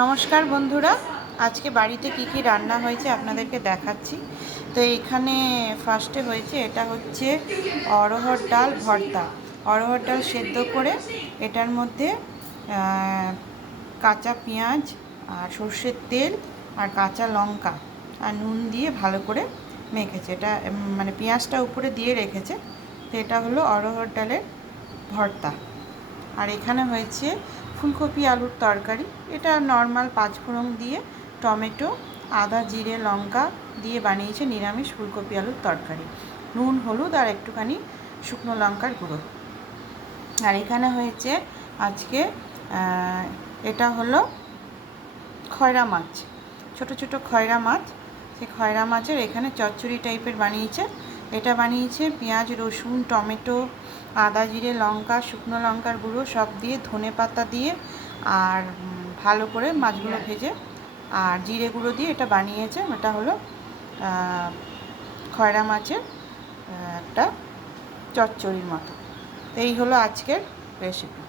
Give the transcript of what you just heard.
নমস্কার বন্ধুরা, আজকে বাড়িতে কি কি রান্না হয়েছে আপনাদেরকে দেখাচ্ছি। তো এখানে ফার্স্টে হয়েছে, এটা হচ্ছে অড়হর ডাল ভর্তা। অড়হর ডাল সেদ্ধ করে এটার মধ্যে কাঁচা পেঁয়াজ আর সর্ষের তেল আর কাঁচা লঙ্কা আর নুন দিয়ে ভালো করে মেখেছে। এটা মানে পেঁয়াজটা উপরে দিয়ে রেখেছে। তো এটা হলো অড়হর ডালের ভর্তা। আর এখানে হয়েছে ফুলকপি আলুর তরকারি। এটা নর্মাল পাঁচফোড়ন দিয়ে টমেটো আদা জিরে লঙ্কা দিয়ে বানিয়েছে নিরামিষ ফুলকপি আলুর তরকারি। নুন হলুদ আর একটুখানি শুকনো লঙ্কার গুঁড়ো। আর এখানে হয়েছে আজকে এটা হলো খয়রা মাছ, ছোট ছোট খয়রা মাছ। সেই খয়রা মাছের এখানে চচ্চড়ি টাইপের বানিয়েছে। এটা বানিয়েছে পেঁয়াজ রসুন টমেটো আদা জিরে লঙ্কা শুকনো লঙ্কার গুঁড়ো সব দিয়ে ধনে পাতা দিয়ে আর ভালো করে মাছগুলো ভেজে আর জিরে গুঁড়ো দিয়ে এটা বানিয়েছে। এটা হলো খয়রা মাছের একটা চচ্চড়ির মতো। তো এই হলো আজকের রেসিপি।